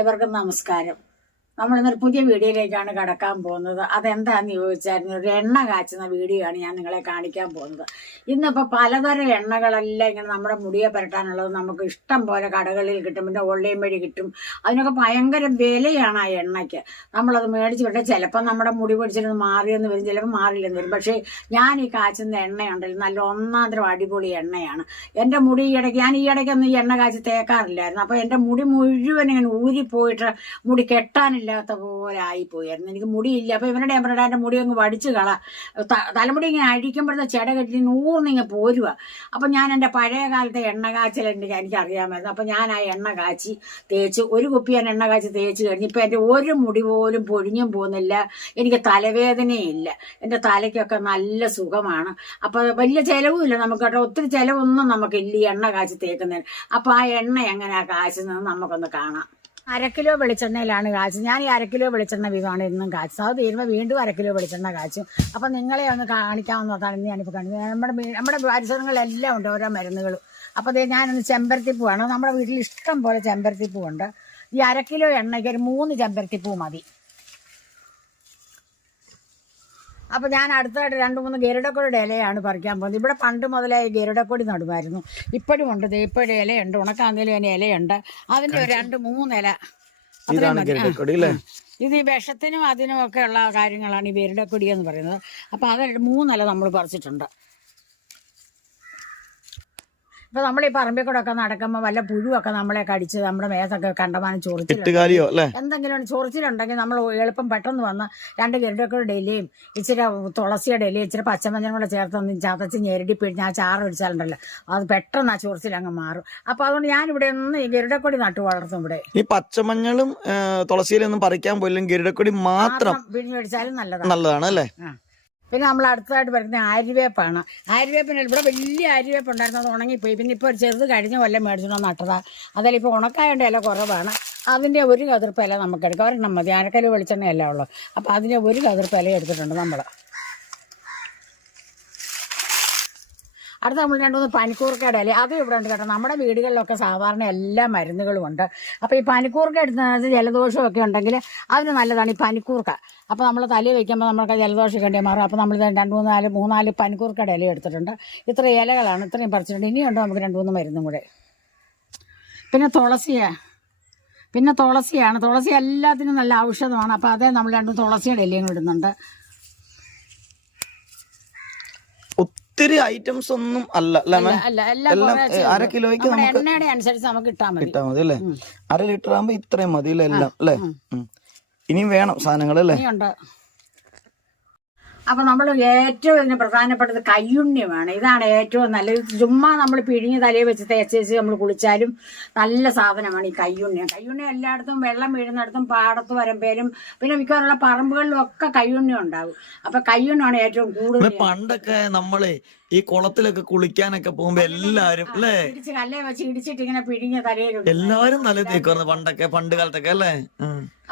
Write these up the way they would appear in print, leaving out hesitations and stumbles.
ഏവർക്കും നമസ്കാരം. നമ്മളിന്നൊരു പുതിയ വീഡിയോയിലേക്കാണ് കടക്കാൻ പോകുന്നത്. അതെന്താന്ന് ചോദിച്ചായിരുന്നു, ഒരു എണ്ണ കാച്ചുന്ന വീഡിയോ ആണ് ഞാൻ നിങ്ങളെ കാണിക്കാൻ പോകുന്നത്. ഇന്നിപ്പോൾ പലതരം എണ്ണകളെല്ലാം ഇങ്ങനെ നമ്മുടെ മുടിയെ പുരട്ടാനുള്ളത് നമുക്ക് ഇഷ്ടം പോലെ കടകളിൽ കിട്ടും, പിന്നെ ഓൺലൈൻ വഴി കിട്ടും. അതിനൊക്കെ ഭയങ്കര വിലയാണ് ആ എണ്ണയ്ക്ക്. നമ്മളത് മേടിച്ച് വിട്ടാൽ ചിലപ്പോൾ നമ്മുടെ മുടി പിടിച്ചിട്ട് മാറിയെന്ന് വരും, ചിലപ്പോൾ മാറില്ലെന്ന് വരും. പക്ഷേ ഞാൻ ഈ കാച്ചുന്ന എണ്ണയുണ്ടല്ലോ, നല്ല ഒന്നാന്തരം അടിപൊളി എണ്ണയാണ്. എൻ്റെ മുടി ഞാൻ ഈ ഇടയ്ക്കൊന്നും ഈ എണ്ണ കാച്ചി തേക്കാറില്ലായിരുന്നു. അപ്പോൾ എൻ്റെ മുടി മുഴുവൻ ഇങ്ങനെ ഊരിപ്പോയിട്ട് മുടി കെട്ടാനില്ലാത്ത പോലെ ആയിപ്പോയായിരുന്നു. എനിക്ക് മുടിയില്ല. അപ്പോൾ ഇവരുടെ എൻ്റെ മുടി അങ്ങ് വടിച്ച് തലമുടി ഇങ്ങനെ അഴിക്കുമ്പോഴത്തെ ചെട കെട്ടി നൂറിനിങ്ങനെ പോരുക. അപ്പം ഞാൻ എൻ്റെ പഴയ കാലത്തെ എണ്ണ കാച്ചൽ എനിക്കറിയാമായിരുന്നു. അപ്പം ഞാൻ ആ എണ്ണ കാച്ചി തേച്ച് ഒരു കുപ്പി ഞാൻ എണ്ണ കാച്ചി തേച്ച് കഴിഞ്ഞ് ഇപ്പം എൻ്റെ ഒരു മുടി പോലും പൊഴിഞ്ഞും പോകുന്നില്ല. എനിക്ക് തലവേദനയില്ല. എൻ്റെ തലയ്ക്കൊക്കെ നല്ല സുഖമാണ്. അപ്പോൾ വലിയ ചിലവുമില്ല നമുക്ക് കേട്ടോ, ഒത്തിരി ചിലവൊന്നും നമുക്കില്ല ഈ എണ്ണ കാച്ചി തേക്കുന്നതിന്. അപ്പോൾ ആ എണ്ണ എങ്ങനെയാണ് കാച്ചുന്നത് നമുക്കൊന്ന് കാണാം. 1/2 കിലോ വെളിച്ചെണ്ണയിലാണ് കാച്ചും. ഞാൻ ഈ 1/2 കിലോ വെളിച്ചെണ്ണ വീതമാണ് ഇന്നും കാച്ചും. അത് തീരുമ്പോൾ വീണ്ടും 1/2 കിലോ വെളിച്ചെണ്ണ കാച്ചും. അപ്പം നിങ്ങളെ ഒന്ന് കാണിക്കാവുന്നതാണ് ഞാനിപ്പോൾ കാണിക്കുന്നത്. നമ്മുടെ പരിസരങ്ങളിലെല്ലാം ഉണ്ട് ഓരോ മരുന്നുകളും. അപ്പോൾ അതേ ഞാനൊന്ന് ചെമ്പരത്തിപ്പൂവാണ്. നമ്മുടെ വീട്ടിൽ ഇഷ്ടം പോലെ ചെമ്പരത്തിപ്പൂവുണ്ട്. ഈ 1/2 കിലോ എണ്ണയ്ക്ക് ഒരു 3 ചെമ്പരത്തിപ്പൂ മതി. അപ്പോൾ ഞാൻ അടുത്തായിട്ട് 2-3 ഗരുഡക്കൊടിയുടെ ഇലയാണ് പറിക്കാൻ പോകുന്നത്. ഇവിടെ പണ്ട് മുതലായി ഗരുഡക്കൊടി നടുമായിരുന്നു. ഇപ്പോഴും ഉണ്ട്, ഇപ്പോഴും ഇലയുണ്ട്, ഉണക്കാന്തേലും അതിന് ഇലയുണ്ട്. അതിൻ്റെ ഒരു 2-3 ഇല അത്രയും മതി. ഇത് ഈ വിഷത്തിനും അതിനും ഒക്കെ ഉള്ള കാര്യങ്ങളാണ് ഈ ഗരുഡക്കൊടി എന്ന് പറയുന്നത്. അപ്പോൾ അത് 3 ഇല നമ്മൾ പറിച്ചിട്ടുണ്ട്. ഇപ്പൊ നമ്മൾ ഈ പറമ്പിൽ കൂടെ ഒക്കെ നടക്കുമ്പോൾ വല്ല പുഴുവൊക്കെ നമ്മളെ കടിച്ച് നമ്മുടെ മേത്തൊക്കെ കണ്ടമാനം ചൊറിച്ചിലുണ്ടോ എന്തെങ്കിലും ചൊറിച്ചിലുണ്ടെങ്കിൽ നമ്മൾ എളുപ്പം പെട്ടെന്ന് വന്ന് 2 ഗരുഡക്കൊടിയുടെ ഇലയും ഇച്ചിരി തുളസിയുടെ ഇലയും ഇച്ചിരി പച്ചമഞ്ഞളും കൂടെ ചേർത്തൊന്ന് ചതച്ച് ഞെരടി പിഴിഞ്ഞ് ആ ചാറ് ഒഴിച്ചാലുണ്ടല്ലോ അത് പെട്ടെന്ന് ആ ചൊറിച്ചിൽ അങ്ങ് മാറും. അപ്പൊ അതുകൊണ്ട് ഞാനിവിടെ ഒന്ന് ഈ ഗരുഡക്കൊടി നട്ടു വളർത്തും. ഇവിടെ ഈ പച്ചമഞ്ഞളും തുളസിയിലൊന്നും പറിക്കാൻ പോലും ഗരുഡക്കൊടി മാത്രം പിഴിഞ്ഞ് മേടിച്ചാലും നല്ലതാണ് അല്ലേ. പിന്നെ നമ്മൾ അടുത്തതായിട്ട് വരുന്ന ആര്യവേപ്പാണ്. ആര്യവേപ്പിന് ഇവിടെ വലിയ ആര്യവേപ്പ് ഉണ്ടായിരുന്നു, അത് ഉണങ്ങിപ്പോയി. പിന്നെ ഇപ്പോൾ ഒരു ചെറുത് കഴിഞ്ഞ കൊല്ലം മേടിച്ചോ നട്ടതാ. അതിൽ ഇപ്പോൾ ഉണക്കായതിൻ്റെ ഇല കുറവാണ്. അതിൻ്റെ ഒരു കതിർപ്പ് ഇല നമുക്ക് എടുക്കാം, 1 മതി. 1/2 കിലോ വെളിച്ചെണ്ണയല്ല ഉള്ളൂ. അപ്പോൾ അതിൻ്റെ ഒരു കതിർപ്പ് ഇല എടുത്തിട്ടുണ്ട് നമ്മൾ. അടുത്ത നമ്മൾ 2-3 പനിക്കൂർക്കയുടെ ഇല അതും ഇവിടെ ഉണ്ട് കേട്ടോ. നമ്മുടെ വീടുകളിലൊക്കെ സാധാരണ എല്ലാ മരുന്നുകളും ഉണ്ട്. അപ്പോൾ ഈ പനിക്കൂർക്ക എടുത്തത് ജലദോഷമൊക്കെ ഉണ്ടെങ്കിൽ അതിന് നല്ലതാണ് ഈ പനിക്കൂർക്ക. അപ്പോൾ നമ്മൾ തലയിൽ വയ്ക്കുമ്പോൾ നമ്മൾക്ക് ജലദോഷമൊക്കെ ഉണ്ടെങ്കിൽ മാറും. അപ്പോൾ നമ്മൾ 2-3 പനിക്കൂർക്കയുടെ ഇല എടുത്തിട്ടുണ്ട്. ഇത്ര ഇലകളാണ്, ഇത്രയും പറിച്ചിട്ടുണ്ട്. ഇനിയുണ്ട് നമുക്ക് 2-3 മരുന്നും കൂടെ. പിന്നെ തുളസിയാണ്. തുളസി എല്ലാത്തിനും നല്ല ഔഷധമാണ്. അപ്പോൾ അതേ നമ്മൾ 2 തുളസിയുടെ ഇലയും ഇടുന്നുണ്ട്. ഒത്തിരി ഐറ്റംസ് ഒന്നും അല്ല, 1/2 കിലോയ്ക്ക് എണ്ണയുടെ അനുസരിച്ച് നമുക്ക് ഇട്ടാൽ മതി അല്ലേ. 1/2 ലിറ്റർ ആകുമ്പോ ഇത്രയും മതി എല്ലാം അല്ലേ. ഇനിയും വേണം സാധനങ്ങൾ അല്ലേ. അപ്പൊ നമ്മൾ ഏറ്റവും ഇതിന് പ്രധാനപ്പെട്ടത് കയ്യുണ്ണിയാണ്. ഇതാണ് ഏറ്റവും നല്ലത്. ചുമ്മാ നമ്മൾ പിഴിഞ്ഞ് തലയിൽ വെച്ച് തേച്ച് നമ്മൾ കുളിച്ചാലും നല്ല സാധനമാണ് ഈ കയ്യുണ്ണി. കയ്യുണ്ണി എല്ലായിടത്തും വെള്ളം വീഴുന്നിടത്തും പാടത്ത് വരമ്പേലും പിന്നെ മിക്കവാറുള്ള പറമ്പുകളിലും ഒക്കെ കയ്യുണ്ണി ഉണ്ടാവും. അപ്പൊ കയ്യുണ്ണിയാണ് ഏറ്റവും കൂടുതൽ. പണ്ടൊക്കെ നമ്മളെ ഈ കുളത്തിലൊക്കെ കുളിക്കാനൊക്കെ പോകുമ്പോ എല്ലാരും അല്ലേ കല്ലേ വെച്ച് ഇടിച്ചിട്ട് ഇങ്ങനെ പിഴിഞ്ഞ തലയിൽ എല്ലാവരും നല്ല തേക്കുമായിരുന്നു പണ്ട് കാലത്തൊക്കെ അല്ലേ.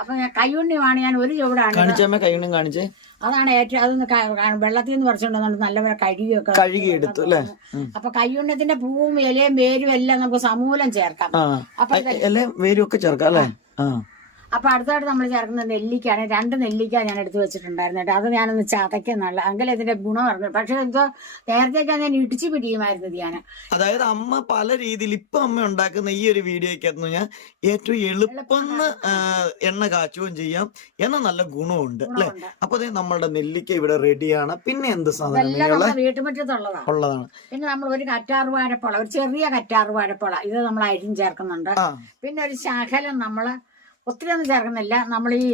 അപ്പൊ കയ്യുണ്ണിയാണ് ഞാൻ ഒരു ചുവടാണ് കാണിച്ചമ്മ. കയ്യുണ്ണിയും കാണിച്ചേ. അതാണ് ഏറ്റവും അതൊന്ന് വെള്ളത്തിൽ നിന്ന് പറിച്ചുകൊണ്ട് നല്ലപോലെ കഴുകിയെടുത്തു അല്ലേ. അപ്പൊ കയ്യുണ്ണിയത്തിന്റെ പൂവും ഇലയും വേരും എല്ലാം നമുക്ക് സമൂലം ചേർക്കാം. അപ്പൊ ഇലയും വേരും ഒക്കെ ചേർക്കാം അല്ലേ. അപ്പൊ അടുത്തായിട്ട് നമ്മൾ ചേർക്കുന്ന നെല്ലിക്കാണ്. 2 നെല്ലിക്ക ഞാൻ എടുത്ത് വെച്ചിട്ടുണ്ടായിരുന്നു കേട്ടോ. അത് ഞാനൊന്ന് ചതയ്ക്കുന്നുള്ള എങ്കിലും ഇതിന്റെ ഗുണം പറഞ്ഞു. പക്ഷെ എന്തോ നേരത്തേക്ക് ഞാൻ ഇടിച്ചു പിടിക്കുമായിരുന്നു ഞാൻ. അതായത് അമ്മ പല രീതിയിൽ ഇപ്പൊ അമ്മ ഉണ്ടാക്കുന്ന ഈ ഒരു വീഡിയോയ്ക്കകത്ത് ഞാൻ ഏറ്റവും എളുപ്പം എണ്ണ കാച്ചുകയും ചെയ്യാം, എന്നാൽ നല്ല ഗുണമുണ്ട് അല്ലെ. അപ്പൊ നമ്മളുടെ നെല്ലിക്ക ഇവിടെ റെഡിയാണ്. പിന്നെ എന്ത് സാധനം വീട്ടുമുറ്റത്തുള്ളതാണ്. പിന്നെ നമ്മൾ ഒരു കറ്റാർവാഴപ്പുള, ഒരു ചെറിയ കറ്റാർവാഴപ്പുള, ഇത് നമ്മൾ അരിഞ്ഞ് ചേർക്കുന്നുണ്ട്. പിന്നെ ഒരു ശകലം നമ്മള് ഒത്തിരി ഒന്നും ചേർക്കുന്നില്ല. നമ്മൾ ഈ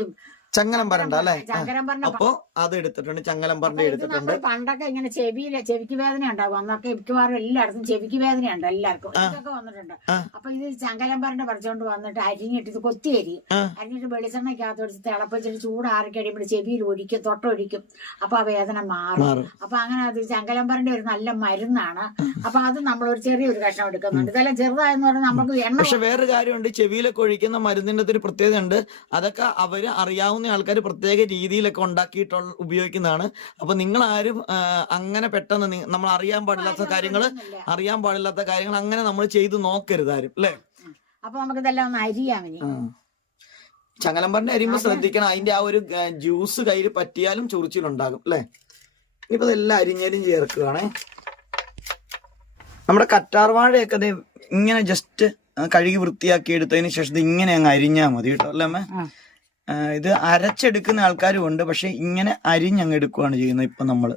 ചങ്ങലം പറണ്ട അല്ലെ. അപ്പൊ അത് എടുത്തിട്ടുണ്ട്, ചങ്ങലം പറണ്ട എടുത്തിട്ടുണ്ട്. പണ്ടൊക്കെ ഇങ്ങനെ ചെവിക്ക് വേദന ഉണ്ടാവും. അന്നൊക്കെ മിക്കവാറും എല്ലായിടത്തും ചെവിക്ക് വേദനയുണ്ട് എല്ലാവർക്കും. ഇതൊക്കെ വന്നിട്ടുണ്ട്. അപ്പൊ ഇത് ചങ്ങലം പറണ്ട പറിച്ചോണ്ട് വന്നിട്ട് അരിഞ്ഞിട്ട് ഇത് കൊത്തി അരിഞ്ഞിട്ട് വെളിച്ചെണ്ണയ്ക്കകത്ത് വെച്ച് തിളപ്പിച്ചിട്ട് ചൂടാറി കഴിയുമ്പോൾ ചെവിയിൽ ഒഴിക്കും, തൊട്ടൊഴിക്കും. അപ്പൊ ആ വേദന മാറും. അപ്പൊ അങ്ങനെ അത് ചങ്ങലം പറണ്ട ഒരു നല്ല മരുന്നാണ്. അപ്പൊ അത് നമ്മൾ ഒരു ചെറിയൊരു കഷ്ണം എടുക്കുന്നുണ്ട്. ഇതെല്ലാം ചെറുതായെന്ന് പറഞ്ഞാൽ നമുക്ക് എണ്ണ. പക്ഷെ വേറൊരു കാര്യമുണ്ട്, ചെവിയിലൊക്കെ ഒഴിക്കുന്ന മരുന്നിന്റെ ഒരു പ്രത്യേകത ഉണ്ട്. അതൊക്കെ അവര് അറിയാവുന്ന ആൾക്കാർ പ്രത്യേക രീതിയിലൊക്കെ ഉണ്ടാക്കിയിട്ടുള്ള ഉപയോഗിക്കുന്നതാണ്. അപ്പൊ നിങ്ങൾ ആരും അങ്ങനെ പെട്ടെന്ന് നമ്മൾ അറിയാൻ പാടില്ലാത്ത കാര്യങ്ങൾ അങ്ങനെ നമ്മൾ ചെയ്ത് നോക്കരുത് ആരും അല്ലേ. അപ്പൊ നമുക്ക് ഇതെല്ലാം ഒന്ന് അരിയാം. ചങ്ങലമ്പറിന്റെ അരിയുമ്പോ ശ്രദ്ധിക്കണം, അതിന്റെ ആ ഒരു ജ്യൂസ് കയ്യിൽ പറ്റിയാലും ചൊറിച്ചിലുണ്ടാകും അല്ലെ. ഇനിയിപ്പോ ഇതെല്ലാം അരിഞ്ഞരും ചേർക്കുകയാണേ. നമ്മുടെ കറ്റാർവാഴയൊക്കെ അത് ഇങ്ങനെ ജസ്റ്റ് കഴുകി വൃത്തിയാക്കി എടുത്തതിന് ശേഷം ഇത് ഇങ്ങനെ അങ്ങ് അരിഞ്ഞാൽ മതി കേട്ടോ അല്ലേ അമ്മ. ഇത് അരച്ചെടുക്കുന്ന ആൾക്കാരും ഉണ്ട്, പക്ഷെ ഇങ്ങനെ അരിഞ്ഞങ്ങ് എടുക്കുകയാണ് ചെയ്യുന്നത് ഇപ്പൊ നമ്മള്.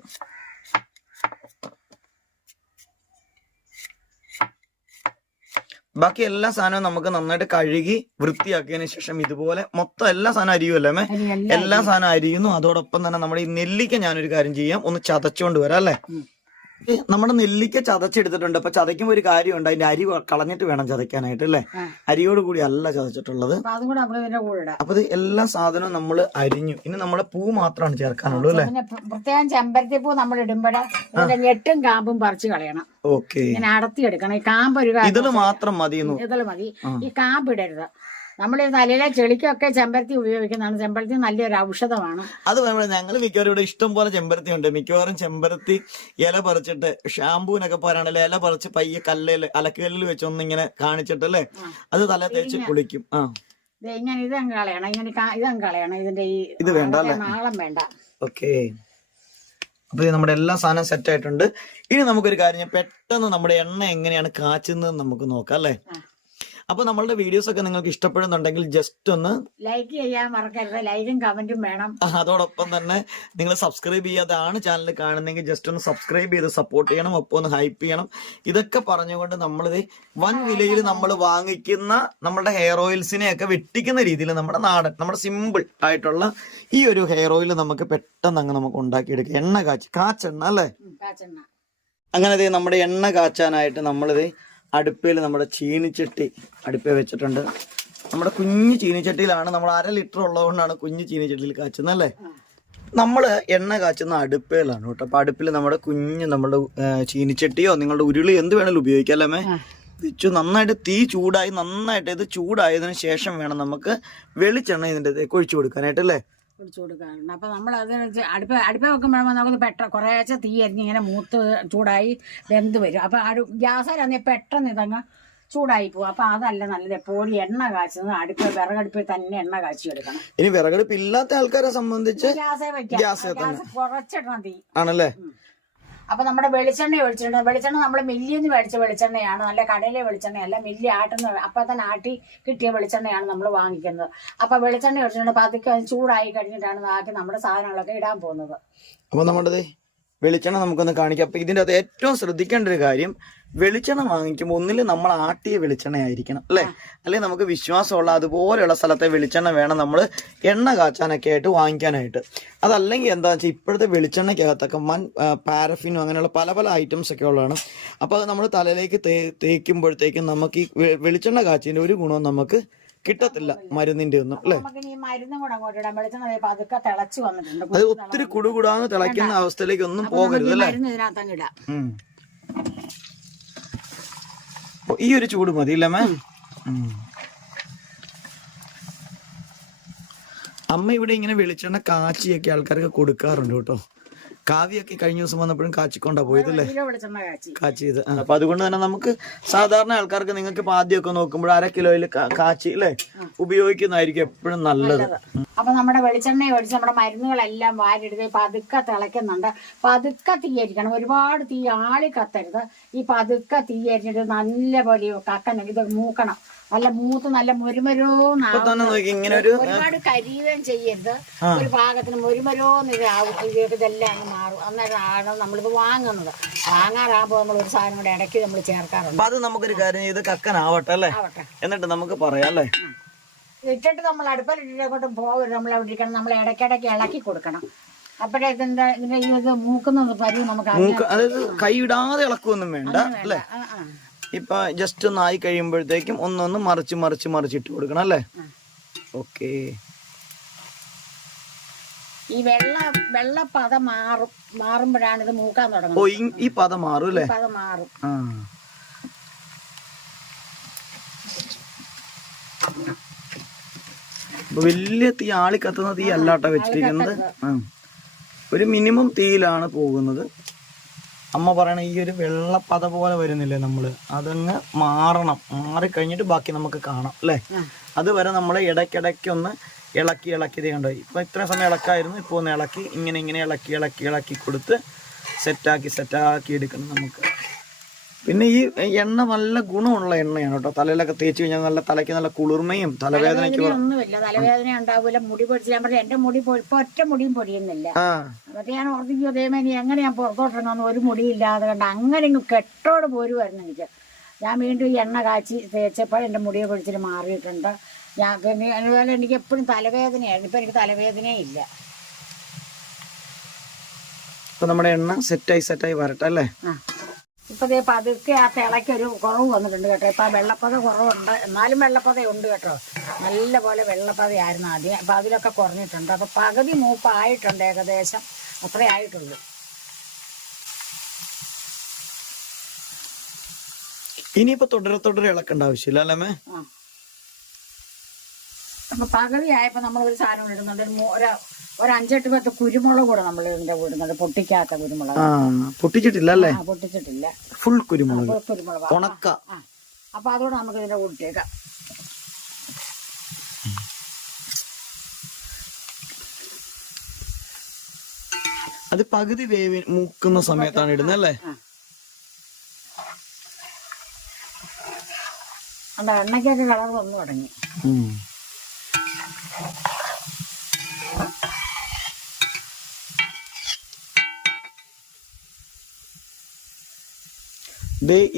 ബാക്കി എല്ലാ സാധനവും നമുക്ക് നന്നായിട്ട് കഴുകി വൃത്തിയാക്കിയതിനു ശേഷം ഇതുപോലെ മൊത്തം എല്ലാ സാധനം അരിയുമല്ലേ അമ്മേ. എല്ലാ സാധനം അരിയുന്നു. അതോടൊപ്പം തന്നെ നമ്മുടെ ഈ നെല്ലിക്ക ഞാനൊരു കാര്യം ചെയ്യാം, ഒന്ന് ചതച്ചോണ്ട് വരാം അല്ലേ. നമ്മുടെ നെല്ലിക്ക ചതച്ചെടുത്തിട്ടുണ്ട്. അപ്പൊ ചതയ്ക്കുമ്പോ ഒരു കാര്യമുണ്ട്, അതിന്റെ അരി കളഞ്ഞിട്ട് വേണം ചതയ്ക്കാനായിട്ട് അല്ലേ. അരിയോട് കൂടി അല്ല ചതച്ചിട്ടുള്ളത്. അപ്പൊ ഇത് എല്ലാ സാധനവും നമ്മൾ അരിഞ്ഞു. ഇനി നമ്മളെ പൂ മാത്രമാണ് ചേർക്കാനുള്ളൂ അല്ലെ. പ്രത്യേകം ചെമ്പരത്തി പൂ നമ്മൾ ഇടുമ്പോഴേ ഞെട്ടും കാമ്പും പറിച്ചു കളയണം. ഓക്കെ, ഇങ്ങനെ അടത്തിയെടുക്കണം. ഈ കാമ്പ് ഒരു ഇതില് മാത്രം മതി, ഇതില് മതി. ഈ കാമ്പ് ഇടരുത്. നമ്മൾ തലയിലെ ചെളിക്കൊക്കെ ചെമ്പരത്തി ഉപയോഗിക്കുന്നതാണ്. ചെമ്പരത്തി നല്ലൊരു ഔഷധമാണ്. അത് ഞങ്ങൾ മിക്കവാറും ഇവിടെ ഇഷ്ടം പോലെ ചെമ്പരത്തി ഉണ്ട്. മിക്കവാറും ചെമ്പരത്തി ഇല പറിച്ചിട്ട് ഷാമ്പൂനൊക്കെ പോരാണല്ലോ, ഇല പറിച്ച് പയ്യെ അലക്കല്ലിൽ വെച്ചൊന്നിങ്ങനെ കാണിച്ചിട്ടല്ലേ അത് തല തേച്ച് കുളിക്കും. ഇങ്ങനെ ഇതങ്ങ് കളയണം, ഇങ്ങനെ ഇതങ്ങ് കളയണം. ഇതിന്റെ ഈ ഇത് വേണ്ട നാളം വേണ്ട. ഓക്കെ, അപ്പൊ നമ്മുടെ എല്ലാ സാധനം സെറ്റ് ആയിട്ടുണ്ട്. ഇനി നമുക്കൊരു കാര്യം, പെട്ടെന്ന് നമ്മുടെ എണ്ണ എങ്ങനെയാണ് കാച്ചുന്നത് നമുക്ക് നോക്കാം അല്ലേ. അപ്പൊ നമ്മളുടെ വീഡിയോസ് ഒക്കെ നിങ്ങൾക്ക് ഇഷ്ടപ്പെടുന്നുണ്ടെങ്കിൽ ജസ്റ്റ് ഒന്ന് ലൈക്ക് ചെയ്യാൻ മറക്കരുത്. ലൈക്കും കമന്റും വേണം. അതോടൊപ്പം തന്നെ നിങ്ങൾ സബ്സ്ക്രൈബ് ചെയ്യാതാണ് ചാനൽ കാണുന്നെങ്കിൽ ജസ്റ്റ് ഒന്ന് സബ്സ്ക്രൈബ് ചെയ്ത് സപ്പോർട്ട് ചെയ്യണം, ഒപ്പം ഒന്ന് ഹൈപ്പ് ചെയ്യണം. ഇതൊക്കെ പറഞ്ഞുകൊണ്ട് നമ്മളിത് വൻ വിലയിൽ നമ്മൾ വാങ്ങിക്കുന്ന നമ്മുടെ ഹെയർ ഓയിൽസിനെയൊക്കെ വെട്ടിക്കുന്ന രീതിയിൽ നമ്മുടെ നാടൻ, നമ്മുടെ സിമ്പിൾ ആയിട്ടുള്ള ഈ ഒരു ഹെയർ ഓയിൽ നമുക്ക് പെട്ടെന്ന് അങ്ങ് നമുക്ക് ഉണ്ടാക്കിയെടുക്കാം. എണ്ണ കാച്ചെണ്ണ അല്ലേ. അങ്ങനെ നമ്മുടെ എണ്ണ കാച്ചാനായിട്ട് നമ്മളിത് അടുപ്പിൽ നമ്മുടെ ചീനിച്ചട്ടി അടുപ്പിൽ വെച്ചിട്ടുണ്ട്. നമ്മുടെ കുഞ്ഞു ചീനിച്ചട്ടിയിലാണ്, നമ്മൾ 1/2 ലിറ്റർ ഉള്ളതുകൊണ്ടാണ് കുഞ്ഞു ചീനിച്ചട്ടിയിൽ കാച്ചുന്നത് അല്ലേ. നമ്മൾ എണ്ണ കാച്ചുന്ന അടുപ്പിലാണ് കേട്ടോ. അപ്പൊ അടുപ്പിൽ നമ്മുടെ നമ്മുടെ ചീനിച്ചട്ടിയോ നിങ്ങളുടെ ഉരുളി എന്ത് വേണേലും ഉപയോഗിക്കാം അല്ലേ. വെച്ചു നന്നായിട്ട് തീ ചൂടായി, നന്നായിട്ട് ഇത് ചൂടായതിനു ശേഷം വേണം നമുക്ക് വെളിച്ചെണ്ണ ഇതിൻ്റെ ഒഴിച്ചു കൊടുക്കാനായിട്ട് അല്ലേ. ഒഴിച്ചു കൊടുക്കാറുണ്ട്. അപ്പൊ നമ്മൾ അതിന് അടുപ്പ് വെക്കുമ്പോഴാകുമ്പോൾ നമുക്ക് കുറേശ്ശെ തീ അരിഞ്ഞ് ഇങ്ങനെ മൂത്ത് ചൂടായി വെന്ത് വരും. അപ്പൊ ഗ്യാസിലാണെങ്കിൽ പെട്ടെന്ന് ഇതങ്ങ് ചൂടായി പോകും. അപ്പൊ അതല്ല നല്ലത്. എപ്പോഴും എണ്ണ കാച്ചുന്നത് വിറകടുപ്പിൽ തന്നെ എണ്ണ കാച്ചി എടുക്കണം. ഇനി വിറകടുപ്പ് ഇല്ലാത്ത ആൾക്കാരെ സംബന്ധിച്ച് ഗ്യാസ് കുറച്ചിടണം തീ ആണല്ലേ. അപ്പൊ നമ്മുടെ വെളിച്ചെണ്ണ ഒഴിച്ചിട്ടുണ്ട്. വെളിച്ചെണ്ണ നമ്മൾ മില്ലിന്ന് മേടിച്ച വെളിച്ചെണ്ണയാണ്, നല്ല കടയിലെ വെളിച്ചെണ്ണയല്ല. മില്ലി ആട്ടുന്ന അപ്പൊ തന്നെ ആട്ടി കിട്ടിയ വെളിച്ചെണ്ണയാണ് നമ്മൾ വാങ്ങിക്കുന്നത്. അപ്പൊ വെളിച്ചെണ്ണ ഒഴിച്ചിട്ടുണ്ട്. അപ്പൊ അതൊക്കെ ചൂടായി കഴിഞ്ഞിട്ടാണ് ആക്കി നമ്മുടെ സാധനങ്ങളൊക്കെ ഇടാൻ പോകുന്നത്. അപ്പൊ നമ്മുടെ വെളിച്ചെണ്ണ നമുക്കൊന്ന് കാണിക്കാം. അപ്പൊ ഇതിന്റെ അത് ഏറ്റവും ശ്രദ്ധിക്കേണ്ട ഒരു കാര്യം, വെളിച്ചെണ്ണ വാങ്ങിക്കുമ്പോൾ ഒന്നിൽ നമ്മൾ ആട്ടിയ വെളിച്ചെണ്ണ ആയിരിക്കണം അല്ലെ. അല്ലെങ്കിൽ നമുക്ക് വിശ്വാസമുള്ള അതുപോലെയുള്ള സ്ഥലത്തെ വെളിച്ചെണ്ണ വേണം നമ്മൾ എണ്ണ കാച്ചാനൊക്കെ ആയിട്ട് വാങ്ങിക്കാനായിട്ട്. അതല്ലെങ്കിൽ എന്താ വെച്ചാൽ ഇപ്പോഴത്തെ വെളിച്ചെണ്ണയ്ക്കകത്തൊക്കെ പാരഫിനും അങ്ങനെയുള്ള പല പല ഐറ്റംസ് ഒക്കെ ഉള്ളതാണ്. അപ്പൊ അത് നമ്മൾ തലയിലേക്ക് തേക്കുമ്പോഴത്തേക്കും നമുക്ക് ഈ വെളിച്ചെണ്ണ കാച്ചിന്റെ ഒരു ഗുണവും നമുക്ക് കിട്ടത്തില്ല, മരുന്നിന്റെ ഒന്നും അല്ലെ. അത് ഒത്തിരി കുടുകൂടാന്ന് തിളയ്ക്കുന്ന അവസ്ഥയിലേക്ക് ഒന്നും പോകരുത് അല്ലെ. ഈ ഒരു ചൂട് മതി അല്ലേ അമ്മ. അമ്മ ഇവിടെ ഇങ്ങനെ വെളിച്ചെണ്ണ കാച്ചിയൊക്കെ ആൾക്കാർക്ക് കൊടുക്കാറുണ്ട് കേട്ടോ. കാവ്യൊക്കെ കഴിഞ്ഞ ദിവസം വന്നപ്പോഴും കാച്ചിക്കൊണ്ടാ പോയതല്ലേ, കാച്ചിയത്. അപ്പൊ അതുകൊണ്ട് തന്നെ നമുക്ക് സാധാരണ ആൾക്കാർക്ക് നിങ്ങൾക്ക് ആദ്യമൊക്കെ നോക്കുമ്പോൾ 1/2 കിലോയിൽ കാച്ചി അല്ലേ ഉപയോഗിക്കുന്നതായിരിക്കും എപ്പോഴും നല്ലത്. അപ്പൊ നമ്മുടെ വെളിച്ചെണ്ണ ഒഴിച്ച് നമ്മുടെ മരുന്നുകളെല്ലാം വാരിയെടുത്ത് പതുക്കെ തിളയ്ക്കുന്നുണ്ട്. പതുക്കെ തീയരിക്കണം, ഒരുപാട് തീ ആളി കത്തരുത്. ഈ പതുക്കെ തീയരിഞ്ഞിട്ട് നല്ല പോലെ കക്കൻ ഇത് മൂക്കണം. നല്ല മൂത്ത് നല്ല മുരുമരോ ഒരുപാട് കരിയുകയും ചെയ്യരുത്. ഒരു പാകത്തിന് മുരുമരോന്ന് ഇതെല്ലാം അങ്ങ് മാറും. അന്നേരമാണ് നമ്മളിത് വാങ്ങുന്നത്. വാങ്ങാറാകുമ്പോൾ നമ്മൾ ഒരു സാധനം കൂടെ ഇടയ്ക്ക് നമ്മൾ ചേർക്കാറുണ്ട്. അത് നമുക്കൊരു കാര്യം ചെയ്ത് കക്കനാവട്ടെ അല്ലേ, എന്നിട്ട് നമുക്ക് പറയാം അല്ലേ. ഇട്ടിട്ട് നമ്മൾ അടുപ്പിലിട്ടോട്ടും പോകരുത്. നമ്മൾ അവിടെ ഇരിക്കണം, നമ്മൾ ഇടയ്ക്കിടയ്ക്ക് ഇളക്കി കൊടുക്കണം. അപ്പോഴേ ഇതിന്റെ ഇത് മൂക്കുന്നത് പരി നമുക്ക് അതായത് കൈ ഇടാതെ ഇളക്കൊന്നും വേണ്ട അല്ലേ. ഇപ്പൊ ജസ്റ്റ് ഒന്ന് ആയി കഴിയുമ്പോഴത്തേക്കും ഒന്നൊന്ന് മറിച്ചിട്ട് കൊടുക്കണം അല്ലേ. ഓക്കെ, ഈ വെള്ള പദം മാറുമ്പോഴാണ് ഇത് മൂക്കാൻ തുടങ്ങുന്നത്. ഓ, ഈ പദം മാറും അല്ലേ. പദം മാറും. വലിയ തീ ആളി കത്തുന്ന തീ അല്ലാട്ട വെച്ചിരിക്കുന്നത്. ഒരു മിനിമം തീയിലാണ് പോകുന്നത്. അമ്മ പറയണ ഈ ഒരു വെള്ളപ്പത പോലെ വരുന്നില്ലേ നമ്മള്, അതങ്ങ് മാറിക്കഴിഞ്ഞിട്ട് ബാക്കി നമുക്ക് കാണാം അല്ലേ. അതുവരെ നമ്മൾ ഇടയ്ക്കിടയ്ക്ക് ഒന്ന് ഇളക്കി ഇത് കണ്ടോ. ഇപ്പൊ ഇത്ര സമയം ഇളക്കായിരുന്നു, ഇപ്പൊ ഒന്ന് ഇളക്കി ഇങ്ങനെ ഇളക്കി കൊടുത്ത് സെറ്റാക്കി എടുക്കണം നമുക്ക്. പിന്നെ ഈ എണ്ണ നല്ല ഗുണമുള്ള എണ്ണയാണ് കേട്ടോ. തലയിലൊക്കെ തേച്ച് കഴിഞ്ഞാൽ നല്ല തലയ്ക്ക് നല്ല കുളിർമയും തലവേദനയ്ക്ക് ഒന്നുമില്ല, തലവേദന ഉണ്ടാവില്ല. മുടി പൊടിച്ച് ഞാൻ പറഞ്ഞ എന്റെ മുടി ഇപ്പൊ ഒറ്റ മുടിയും പൊടിയുന്നില്ല. എന്നിട്ട് ഞാൻ ഓർത്തിക്കും അതേമാതിരി എങ്ങനെ ഞാൻ പുറത്തോട്ടിറങ്ങാന്ന് ഒരു മുടിയില്ലാതെ കണ്ട അങ്ങനെ ഇങ്ങ് കെട്ടോട് പോരുമായിരുന്നു എനിക്ക്. ഞാൻ വീണ്ടും ഈ എണ്ണ കാച്ചി തേച്ചപ്പോൾ എന്റെ മുടിയെ പൊടിച്ചിട്ട് മാറിയിട്ടുണ്ട്. ഞാൻ പിന്നെ അതുപോലെ എനിക്ക് എപ്പോഴും തലവേദനയായിരുന്നു. ഇപ്പൊ എനിക്ക് തലവേദനയേ ഇല്ല. ഇപ്പൊ നമ്മുടെ എണ്ണ സെറ്റായി വരട്ടെ അല്ലേ. ഇപ്പൊ പതുക്കെ ആ തിളയ്ക്ക് ഒരു കുറവ് വന്നിട്ടുണ്ട് കേട്ടോ. ഇപ്പൊ ആ വെള്ളപ്പത കുറവുണ്ട്, എന്നാലും വെള്ളപ്പത ഉണ്ട് കേട്ടോ. നല്ല പോലെ വെള്ളപ്പതയായിരുന്നു ആദ്യം. അപ്പൊ അതിലൊക്കെ കുറഞ്ഞിട്ടുണ്ട്. അപ്പൊ പകുതി മൂപ്പായിട്ടുണ്ട്, ഏകദേശം അത്രേ ആയിട്ടുള്ളൂ. ഇനിയിപ്പോ തുടരെ ഇളക്കേണ്ട ആവശ്യമില്ല അല്ലേ. അപ്പൊ പകുതി ആയപ്പോ നമ്മൾ ഒരു സാധനം ഇടുന്നുണ്ട്, ഒരു 5-8 കുരുമുളക് കൂടെ നമ്മൾ ഇതിന്റെ ഇടുന്നുണ്ട്. പൊട്ടിക്കാത്ത കുരുമുളക്. പൊട്ടിച്ചിട്ടില്ല അല്ലേ? പൊട്ടിച്ചിട്ടില്ല, ഫുൾ കുരുമുളക് ഉണക്ക. അപ്പൊ അതുകൂടെ നമുക്ക് ഇതിന്റെ കൂട്ടിയേക്കാം. അത് പകുതി വേവ് മൂക്കുന്ന സമയത്താണ് ഇടുന്നത് അല്ലേ. എണ്ണയ്ക്കൊക്കെ കളർ വന്നു തുടങ്ങി.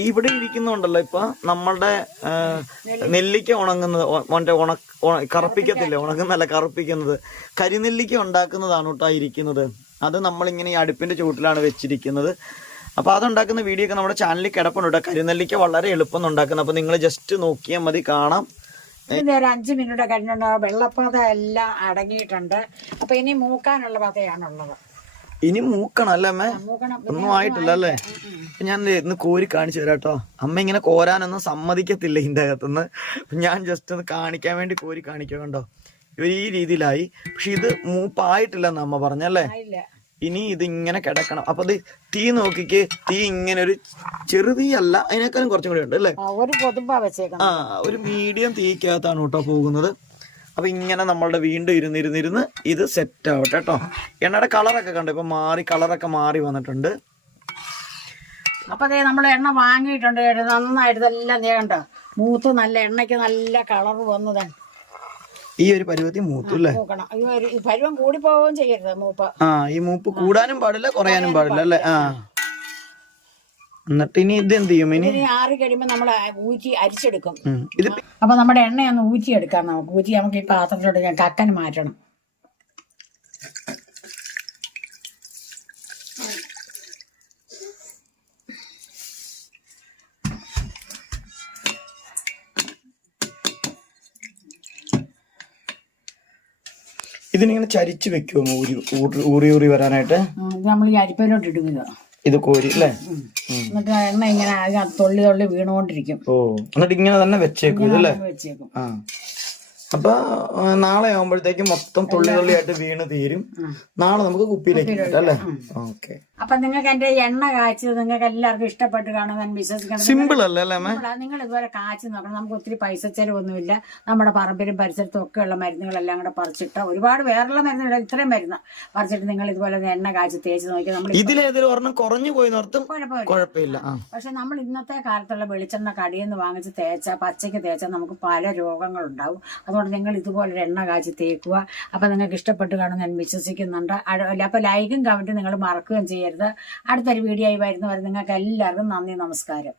ഇവിടെ ഇരിക്കുന്നുണ്ടല്ലോ ഇപ്പൊ നമ്മളുടെ നെല്ലിക്ക ഉണങ്ങുന്നത്, മറ്റേ കറുപ്പിക്കത്തില്ലേ, ഉണങ്ങുന്നല്ല കറുപ്പിക്കുന്നത്, കരിനെല്ലിക്ക ഉണ്ടാക്കുന്നതാണ് കേട്ടോ ഇരിക്കുന്നത്. അത് നമ്മളിങ്ങനെ ഈ അടുപ്പിന്റെ ചുവട്ടിലാണ് വെച്ചിരിക്കുന്നത്. അപ്പൊ അതുണ്ടാക്കുന്ന വീഡിയോ ഒക്കെ നമ്മുടെ ചാനലിൽ കിടപ്പുണ്ട് കേട്ടോ. കരിനെല്ലിക്ക വളരെ എളുപ്പം ഉണ്ടാക്കുന്നത്. അപ്പൊ നിങ്ങൾ ജസ്റ്റ് നോക്കിയാൽ മതി, കാണാം. ഒരു 5 മിനിറ്റ് കഴിഞ്ഞിട്ട് വെള്ളപ്പത എല്ലാം അടങ്ങിയിട്ടുണ്ട്. അപ്പൊ ഇനി മൂക്കാനുള്ള പതയാണുള്ളത്. ഇനി മൂക്കണം അല്ലേ അമ്മ? ഒന്നും ആയിട്ടില്ല അല്ലേ. ഞാൻ ഇന്ന് കോരി കാണിച്ചു തരാം കേട്ടോ. അമ്മ ഇങ്ങനെ കോരാനൊന്നും സമ്മതിക്കത്തില്ല ഇതിന്റെ അകത്തുനിന്ന്. ഞാൻ ജസ്റ്റ് ഒന്ന് കാണിക്കാൻ വേണ്ടി കോരി കാണിക്കുക. കണ്ടോ, ഈ രീതിയിലായി. പക്ഷെ ഇത് മൂപ്പായിട്ടില്ലെന്ന് അമ്മ പറഞ്ഞല്ലേ. ഇനി ഇതിങ്ങനെ കിടക്കണം. അപ്പൊ ഇത് തീ നോക്കിക്ക്, തീ ഇങ്ങനെ ഒരു ചെറുതീയല്ല, അതിനേക്കാളും കുറച്ചും കൂടി ഉണ്ട് അല്ലേ. ഒരു മീഡിയം തീക്കകത്താണ് കേട്ടോ പോകുന്നത്. അപ്പൊ ഇങ്ങനെ നമ്മളുടെ വീണ്ടും ഇരുന്നിരുന്ന് ഇത് സെറ്റ് ആവട്ടെ കേട്ടോ. എണ്ണയുടെ കളറൊക്കെ കണ്ടു, ഇപ്പൊ കളറൊക്കെ മാറി വന്നിട്ടുണ്ട്. അപ്പൊ നമ്മൾ എണ്ണ വാങ്ങിയിട്ടുണ്ട്, നന്നായിട്ട് ഇതെല്ലാം കണ്ടോ മൂത്ത്, നല്ല എണ്ണയ്ക്ക് നല്ല കളർ വന്നതാണ്. ഈ ഒരു പരുവത്തിൽ മൂത്തു അല്ലേ. പരുവം കൂടി പോവുകയും ചെയ്യരുത് മൂപ്പ്. ഈ മൂപ്പ് കൂടാനും പാടില്ല, കുറയാനും പാടില്ല അല്ലേ. എന്നിട്ട് ഇനി ഇത് എന്ത് ചെയ്യും? ഇനി ആറി കഴിയുമ്പോ നമ്മൾ ഊറ്റി അരിച്ചെടുക്കും. അപ്പൊ നമ്മുടെ എണ്ണയൊന്ന് ഊറ്റിയെടുക്കാം. നമുക്ക് ഈ പാത്രത്തിലോട്ട് ഞാൻ കക്കന് മാറ്റണം. ഇതിനിങ്ങനെ ചരിച്ചു വെക്കുമോ ഊറി വരാനായിട്ട്? നമ്മൾ ഈ അരിപ്പയിലോട്ട് ഇടും ഇത് കോരി അല്ലേ. എന്നിട്ട് എണ്ണ ഇങ്ങനെ തൊള്ളി വീണുകൊണ്ടിരിക്കും. എന്നിട്ട് ഇങ്ങനെ തന്നെ വെച്ചേക്കും ഇതല്ലേ. വെച്ചേക്കും. അപ്പൊ നാളെ ആവുമ്പോഴത്തേക്കും മൊത്തം തുള്ളിയായിട്ട് വീണ് തീരും. നാളെ നമുക്ക് കുപ്പിയിലേക്ക് അല്ലേ. ഓക്കെ. അപ്പൊ നിങ്ങൾക്ക് എന്റെ എണ്ണ കാച്ചത് നിങ്ങൾക്ക് എല്ലാവർക്കും ഇഷ്ടപ്പെട്ട് കാണുമെന്ന് ഞാൻ വിശ്വസിക്കണം. സിമ്പിൾ അല്ലേ. നിങ്ങൾ ഇതുപോലെ കാച്ചി നോക്കണം. നമുക്ക് ഒത്തിരി പൈസ ചെലവൊന്നുമില്ല. നമ്മുടെ പറമ്പിലും പരിസരത്തും ഒക്കെ ഉള്ള മരുന്നുകളെല്ലാം കൂടെ പറിച്ചിട്ട്, ഒരുപാട് വേറുള്ള മരുന്നുകൾ, ഇത്രയും മരുന്ന് പറിച്ചിട്ട് നിങ്ങൾ ഇതുപോലെ എണ്ണ കാച്ചി തേച്ച് നോക്കി. നമ്മൾ ഇതിലേതൊരു ഒരെണ്ണം കുറഞ്ഞു പോയി കുഴപ്പമില്ല. പക്ഷെ നമ്മൾ ഇന്നത്തെ കാലത്തുള്ള വെളിച്ചെണ്ണ കടിയിൽ നിന്ന് വാങ്ങിച്ച് പച്ചയ്ക്ക് തേച്ചാൽ നമുക്ക് പല രോഗങ്ങളുണ്ടാവും. അതുകൊണ്ട് നിങ്ങൾ ഇതുപോലെ എണ്ണ കാച്ചി തേക്കുക. അപ്പൊ നിങ്ങൾക്ക് ഇഷ്ടപ്പെട്ട് കാണുമെന്ന് ഞാൻ വിശ്വസിക്കുന്നുണ്ട്. അപ്പൊ ലൈക്കും കമന്റും നിങ്ങൾ മറക്കുകയും ചെയ്യരുത്. അടുത്തൊരു വീഡിയോ ആയി വരുന്നവരെ നിങ്ങൾക്ക് എല്ലാവർക്കും നന്ദി, നമസ്കാരം.